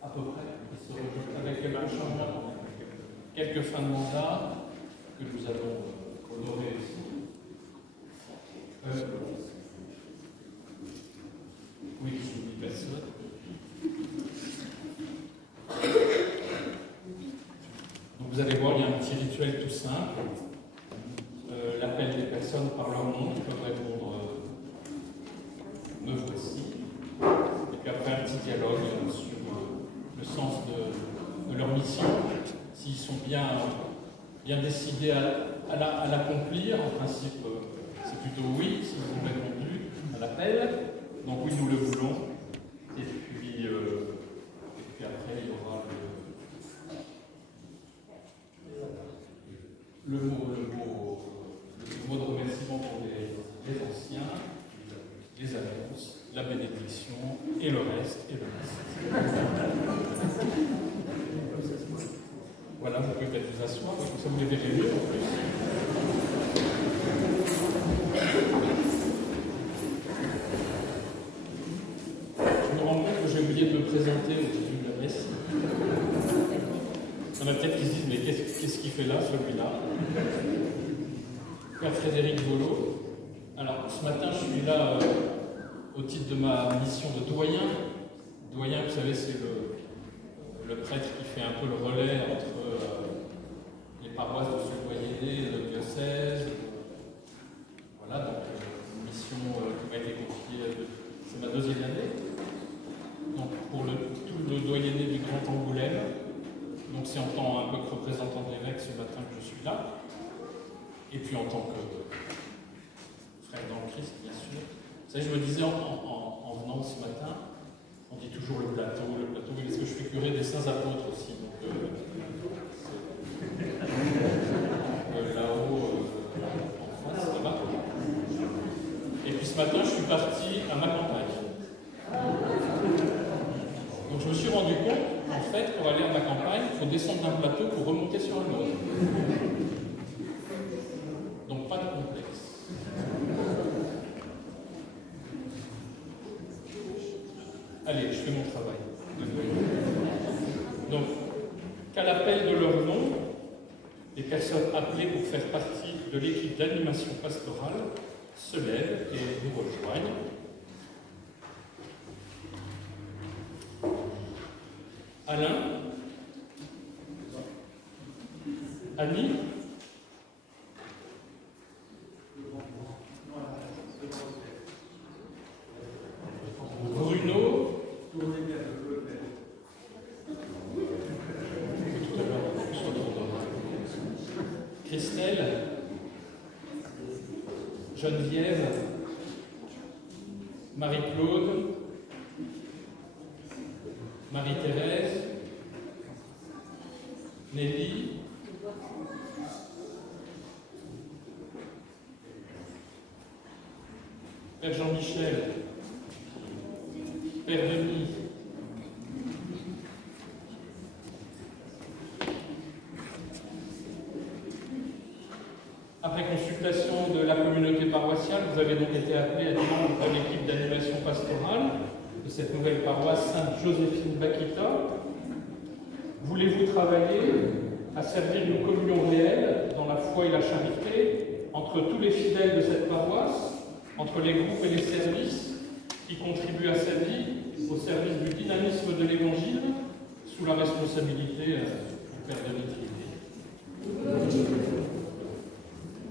à peu près, qui se rejoignent avec quelques changements, quelques fins de mandat que nous avons honorées ici. Oui, je n'oublie personne. Donc vous allez voir, il y a un petit rituel tout simple. L'appel des personnes par leur nom qui peuvent répondre me voici. Et puis après un petit dialogue sur le sens de leur mission, s'ils sont bien décidés à l'accomplir. En principe, c'est plutôt oui, si vous ont répondu à l'appel. Donc oui, nous le voulons. Et puis après, il y aura le mot de remerciement pour les anciens, les annonces, la bénédiction et le reste, Voilà, vous pouvez peut-être vous asseoir, parce que ça vous les verrez mieux en plus. Je me rends compte que j'ai oublié de me présenter au début de la messe. Il y en a peut-être qui se disent, mais qu'est-ce qu'il fait là, celui-là? Père Frédéric Volo. Alors, ce matin, je suis là au titre de ma mission de doyen. Doyen, vous savez, c'est le prêtre qui fait un peu le relais entre les paroisses de Sulvoyéné et le diocèse. Voilà, donc une mission qui m'a été confiée, c'est ma deuxième année. Donc, pour tout le doyenné du Grand Angoulême. Donc, c'est en tant un peu que représentant de l'évêque ce matin que je suis là. Et puis en tant que frère dans le Christ, bien sûr. Vous savez, je me disais en venant ce matin, on dit toujours le plateau, mais est-ce que je suis curé des saints apôtres aussi? Donc là-haut, en face, là-bas. Et puis ce matin, je suis parti à ma campagne. Donc je me suis rendu compte, en fait, pour aller à ma campagne, il faut descendre d'un plateau pour remonter sur un autre. Donc pas de complexe. que mon travail. Donc, qu'à l'appel de leur nom, les personnes appelées pour faire partie de l'équipe d'animation pastorale se lèvent et nous rejoignent. Alain, Annie, Bruno, Christelle, Geneviève, Marie-Claude, Marie-Thérèse, Nelly, Père Jean-Michel, Père Denis, après consultation de la communauté paroissiale, vous avez donc été appelé à être membre de l'équipe d'animation pastorale de cette nouvelle paroisse Sainte-Joséphine Bakita. Voulez-vous travailler à servir une communion réelle dans la foi et la charité entre tous les fidèles de cette paroisse, entre les groupes et les services qui contribuent à sa vie, au service du dynamisme de l'Évangile, sous la responsabilité du Père de Trinité?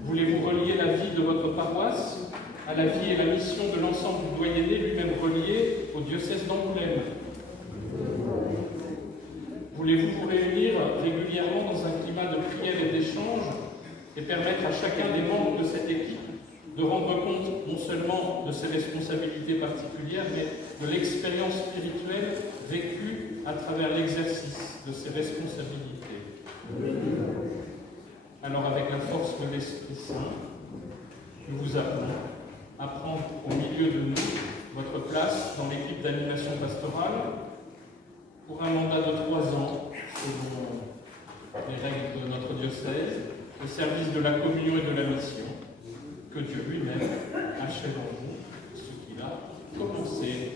Voulez-vous relier la vie de votre paroisse à la vie et la mission de l'ensemble du doyenné, lui-même relié au diocèse d'Angoulême? Voulez-vous vous réunir régulièrement dans un climat de prière et d'échange et permettre à chacun des membres de cette équipe de rendre compte non seulement de ses responsabilités particulières, mais de l'expérience spirituelle vécue à travers l'exercice de ses responsabilités? Alors, avec la force de l'Esprit Saint, nous vous appelons à prendre au milieu de nous votre place dans l'équipe d'animation pastorale pour un mandat de 3 ans, selon les règles de notre diocèse, au service de la communion et de la mission. Que Dieu lui-même achève en vous ce qu'il a commencé.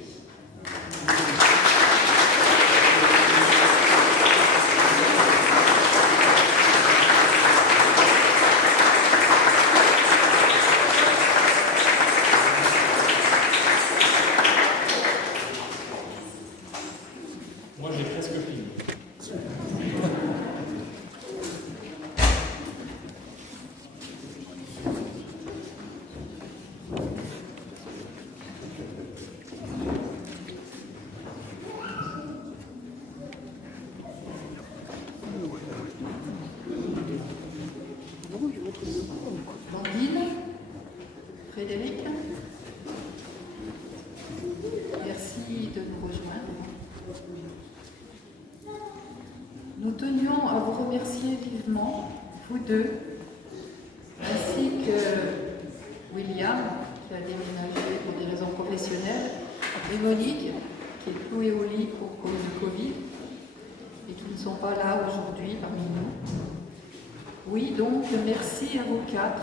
Moi, j'ai presque fini. Blandine, Frédéric, merci de nous rejoindre. Nous tenions à vous remercier vivement, vous deux, ainsi que William, qui a déménagé pour des raisons professionnelles, et Monique, qui est clouée au lit pour cause du Covid, et qui ne sont pas là aujourd'hui parmi nous. Oui, donc, merci à vous 4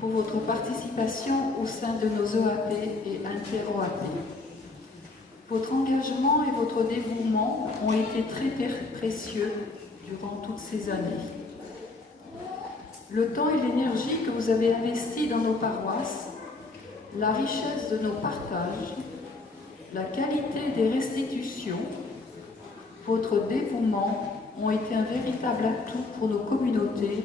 pour votre participation au sein de nos EAP et inter-OAP. Votre engagement et votre dévouement ont été très précieux durant toutes ces années. Le temps et l'énergie que vous avez investis dans nos paroisses, la richesse de nos partages, la qualité des restitutions, votre dévouement ont été un véritable atout pour nos communautés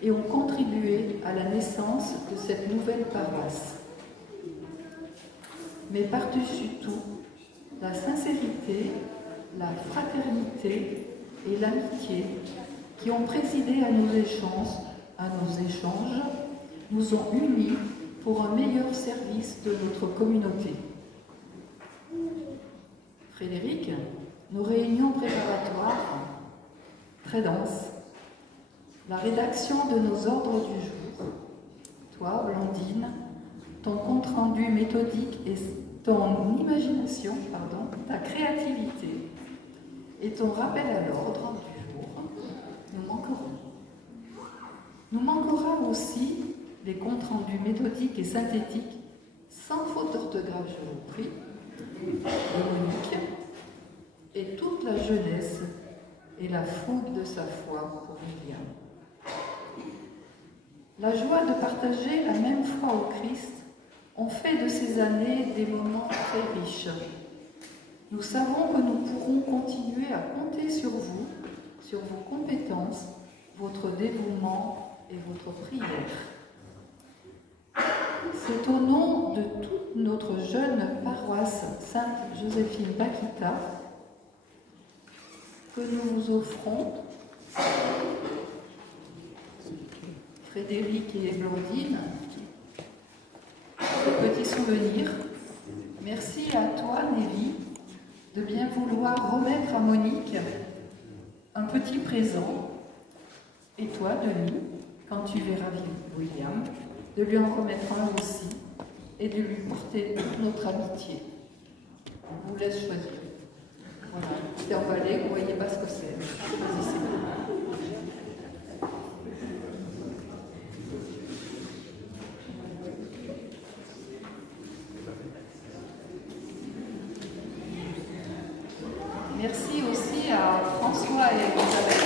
et ont contribué à la naissance de cette nouvelle paroisse. Mais par-dessus tout, la sincérité, la fraternité et l'amitié qui ont présidé à nos échanges nous ont unis pour un meilleur service de notre communauté. Frédéric, nos réunions préparatoires, très denses, la rédaction de nos ordres du jour, toi, Blandine, ton compte-rendu méthodique et ton imagination, ta créativité et ton rappel à l'ordre du jour nous manqueront. Nous manquera aussi les comptes rendus méthodiques et synthétiques, sans faute d'orthographe, je vous prie, Monique, et toute la jeunesse et la fougue de sa foi pour William. La joie de partager la même foi au Christ ont fait de ces années des moments très riches. Nous savons que nous pourrons continuer à compter sur vous, sur vos compétences, votre dévouement et votre prière. C'est au nom de toute notre jeune paroisse Sainte-Joséphine Bakita que nous vous offrons, Frédéric et Blondine, ce petit souvenir. Merci à toi, Nelly, de bien vouloir remettre à Monique un petit présent. Et toi, Denis, quand tu verras William, de lui en remettre un aussi et de lui porter toute notre amitié. On vous laisse choisir. Voilà, c'est emballé, vous ne voyez pas ce que c'est. Choisissez. Merci aussi à François et Elisabeth.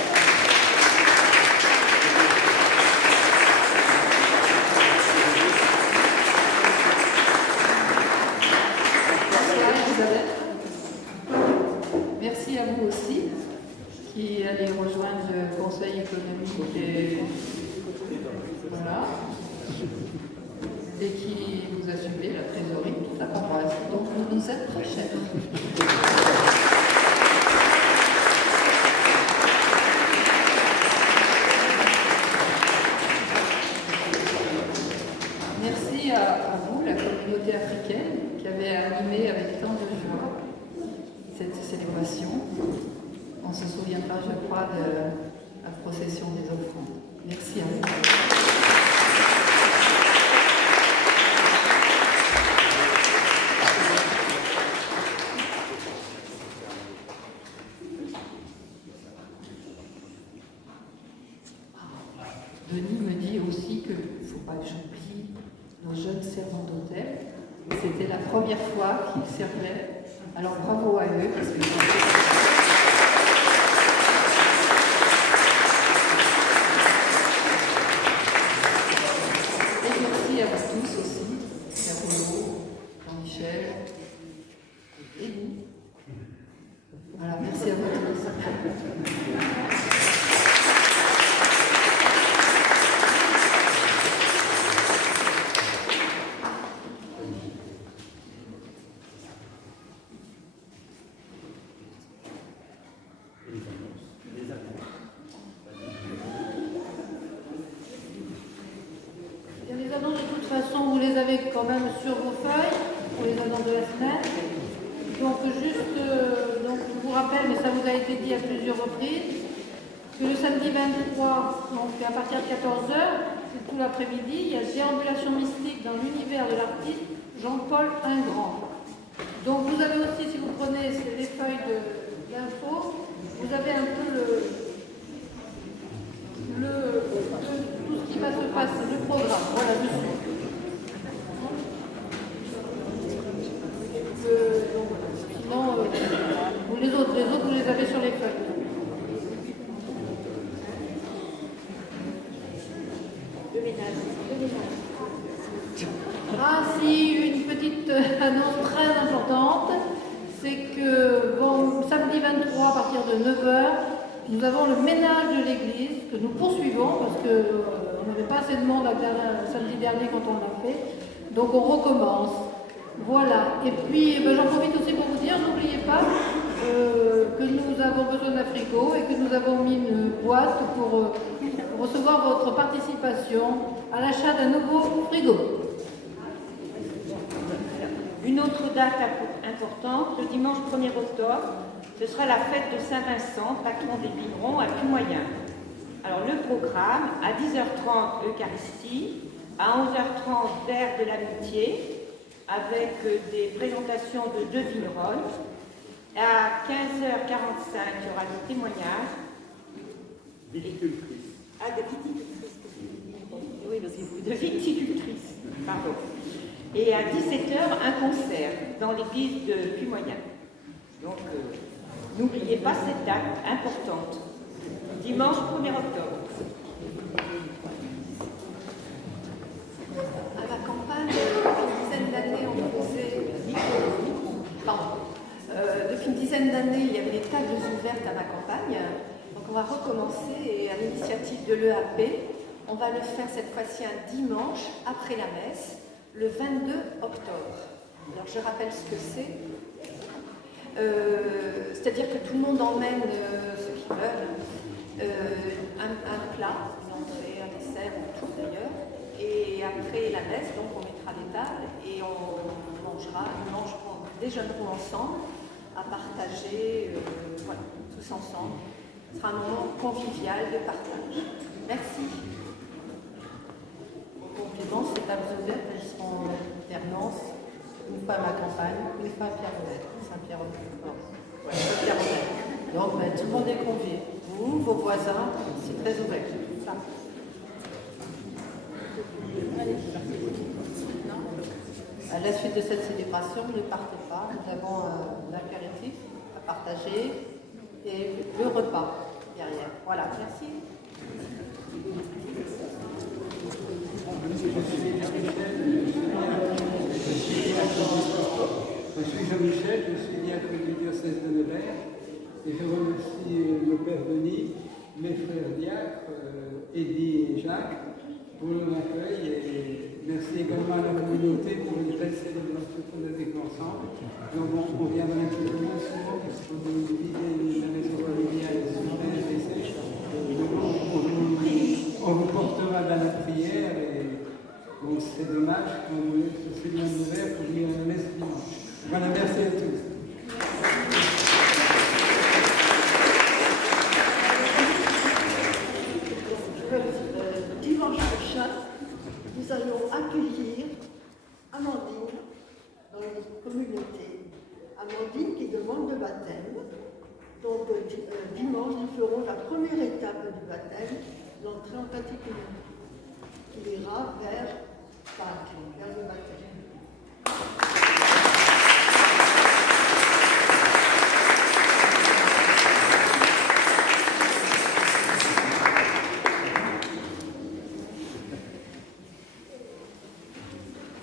Merci à vous aussi qui allez rejoindre le Conseil économique et qui vous assumez la trésorerie de toute la paroisse. Donc vous nous êtes très chers. Merci à vous, la communauté africaine, qui avait animé avec tant de joie cette célébration. On se souviendra, je crois, de la procession des offrandes. Merci à vous. Denis me dit aussi qu'il ne faut pas que j'oublie nos jeunes servants d'hôtel. C'était la première fois qu'ils servaient. Alors bravo à eux. Parce que et merci à vous tous aussi, Carolo, Jean-Michel et vous. Voilà, merci à vous tous. Les annonces, de toute façon, vous les avez quand même sur vos feuilles, pour les annonces de la semaine. Donc, juste, je vous rappelle, mais ça vous a été dit à plusieurs reprises, que le samedi 23, donc à partir de 14h, c'est tout l'après-midi, il y a déambulation mystique dans l'univers de l'artiste Jean-Paul Ingrand. Donc, vous avez aussi, si vous prenez les feuilles d'infos, vous avez un peu tout ce qui va se passer, le programme, voilà, dessus. Sinon, les autres, vous les avez sur les feuilles. Ah si, une petite annonce très importante, c'est que samedi 23 à partir de 9h, nous avons le ménage de l'église que nous poursuivons parce qu'on n'avait pas assez de monde samedi dernier quand on l'a fait. Donc on recommence. Voilà. Et puis j'en profite aussi pour vous dire, n'oubliez pas que nous avons besoin d'un frigo et que nous avons mis une boîte pour recevoir votre participation à l'achat d'un nouveau frigo. Une autre date importante, le dimanche 1er octobre, ce sera la fête de Saint-Vincent, patron des vignerons à Puy-Moyen. Alors le programme, à 10h30 Eucharistie, à 11h30 verre de l'amitié, avec des présentations de 2 vignerons. À 15h45, il y aura des témoignages. Viticultrices. Ah, de viticultrices. Oui, parce que de viticultrices, pardon. Et à 17h, un concert dans l'église de Puy-Moyen. Donc, n'oubliez pas cette date importante. Dimanche 1er octobre. À la campagne, depuis une dizaine d'années, on faisait... depuis une dizaine d'années, il y avait des tables ouvertes à la campagne. Donc on va recommencer et à l'initiative de l'EAP, on va le faire cette fois-ci un dimanche après la messe, le 22 octobre. Alors je rappelle ce que c'est. C'est-à-dire que tout le monde emmène ceux qui veulent un plat, une entrée, un dessert, tout d'ailleurs. Et après la messe, donc on mettra les tables et on déjeunerons ensemble à partager, voilà, tous ensemble. Ce sera un moment convivial de partage. Merci. Au complément, ces tables ouvertes, elles seront en alternance, une fois à ma campagne, une fois à Pierre-Romain, Saint-Pierre-Romain. Donc, tout le monde est convié. Vous, vos voisins, c'est très ouvert. Ça. À la suite de cette célébration, ne partez pas. Nous avons un apéritif à partager et le repas derrière. Voilà, merci. Je suis Jean-Michel, je suis diacre du diocèse de Nevers et je remercie le Père Denis, mes frères diacres, Eddy et Jacques, pour leur accueil et merci également à la communauté pour une belle célébration qu'on a vécue ensemble. Donc on viendra un peu plus souvent parce qu'on a visité la maison familiale et sèche. On vous portera dans la prière et bon, c'est dommage qu'on nous laisse ce Seigneur de Nevers pour lire la messe dimanche. Voilà, merci à tous. Dimanche prochain, nous allons accueillir Amandine dans notre communauté. Amandine qui demande le baptême. Donc dimanche, nous ferons la première étape du baptême, l'entrée en catéchuménat, qui ira vers Pâques, vers le baptême.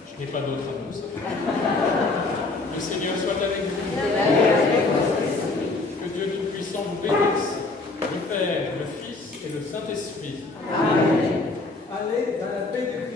Je n'ai pas d'autre annonce. Le Seigneur soit avec vous. Que Dieu Tout-Puissant vous bénisse, le Père, le Fils et le Saint-Esprit. Amen. Allez dans la paix du